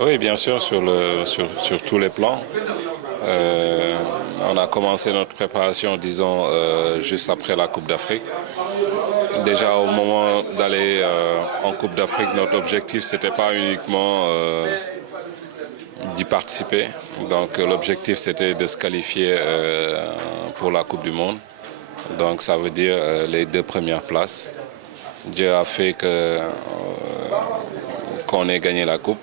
Oui, bien sûr, sur tous les plans. On a commencé notre préparation, disons, juste après la Coupe d'Afrique. Déjà au moment d'aller en Coupe d'Afrique, notre objectif, c'était pas uniquement d'y participer. Donc l'objectif, c'était de se qualifier pour la Coupe du Monde. Donc ça veut dire les 2 premières places. Dieu a fait qu'on ait gagné la Coupe.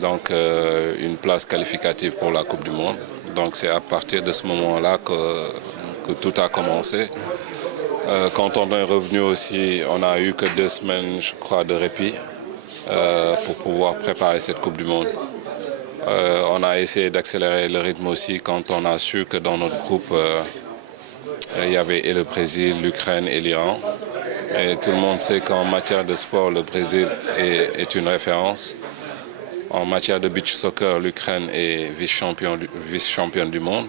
Donc une place qualificative pour la Coupe du Monde. Donc c'est à partir de ce moment-là que tout a commencé. Quand on est revenu aussi, on n'a eu que 2 semaines, je crois, de répit pour pouvoir préparer cette Coupe du Monde. On a essayé d'accélérer le rythme aussi quand on a su que dans notre groupe, il y avait et le Brésil, l'Ukraine et l'Iran. Et tout le monde sait qu'en matière de sport, le Brésil est une référence. En matière de beach soccer, l'Ukraine est vice-championne du monde.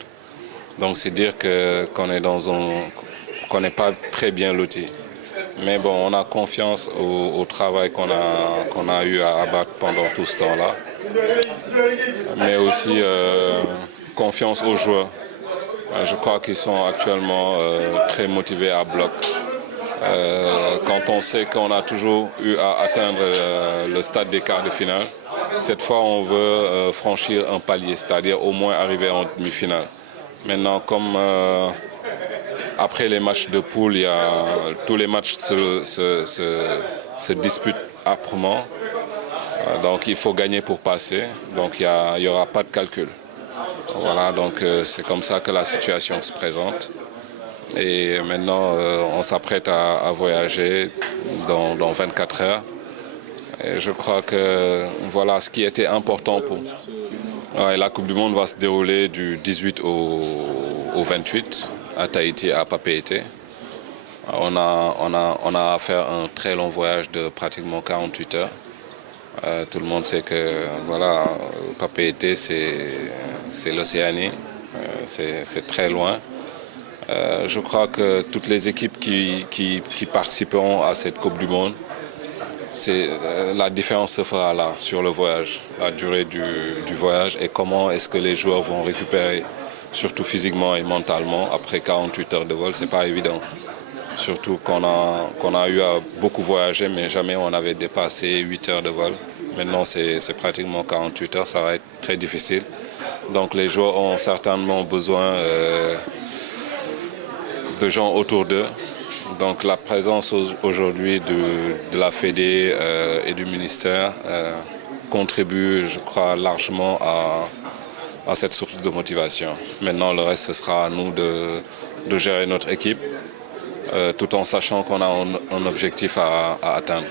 Donc c'est dire qu'on n'est pas très bien loti. Mais bon, on a confiance au travail qu'on a eu à abattre pendant tout ce temps-là. Mais aussi confiance aux joueurs. Je crois qu'ils sont actuellement très motivés à bloc. Quand on sait qu'on a toujours eu à atteindre le stade des quarts de finale, cette fois on veut franchir un palier, c'est-à-dire au moins arriver en demi-finale. Maintenant, comme après les matchs de poule, tous les matchs se disputent âprement, donc il faut gagner pour passer, donc il n'y aura pas de calcul. Voilà, donc c'est comme ça que la situation se présente. Et maintenant, on s'apprête à voyager dans 24 heures. Et je crois que voilà ce qui était important pour... Ouais, la Coupe du Monde va se dérouler du 18 au 28 à Tahiti, à Papeete. On a à faire un très long voyage de pratiquement 48 heures. Tout le monde sait que voilà, Papeete, c'est l'Océanie, c'est très loin. Je crois que toutes les équipes qui participeront à cette Coupe du Monde, la différence se fera là, sur le voyage, la durée du voyage et comment est-ce que les joueurs vont récupérer, surtout physiquement et mentalement, après 48 heures de vol, c'est pas évident. Surtout qu'on a eu à beaucoup voyager, mais jamais on avait dépassé 8 heures de vol. Maintenant, c'est pratiquement 48 heures, ça va être très difficile. Donc les joueurs ont certainement besoin de gens autour d'eux. Donc la présence aujourd'hui de la Fédé et du ministère contribue, je crois, largement à cette source de motivation. Maintenant, le reste, ce sera à nous de gérer notre équipe, tout en sachant qu'on a un objectif à atteindre.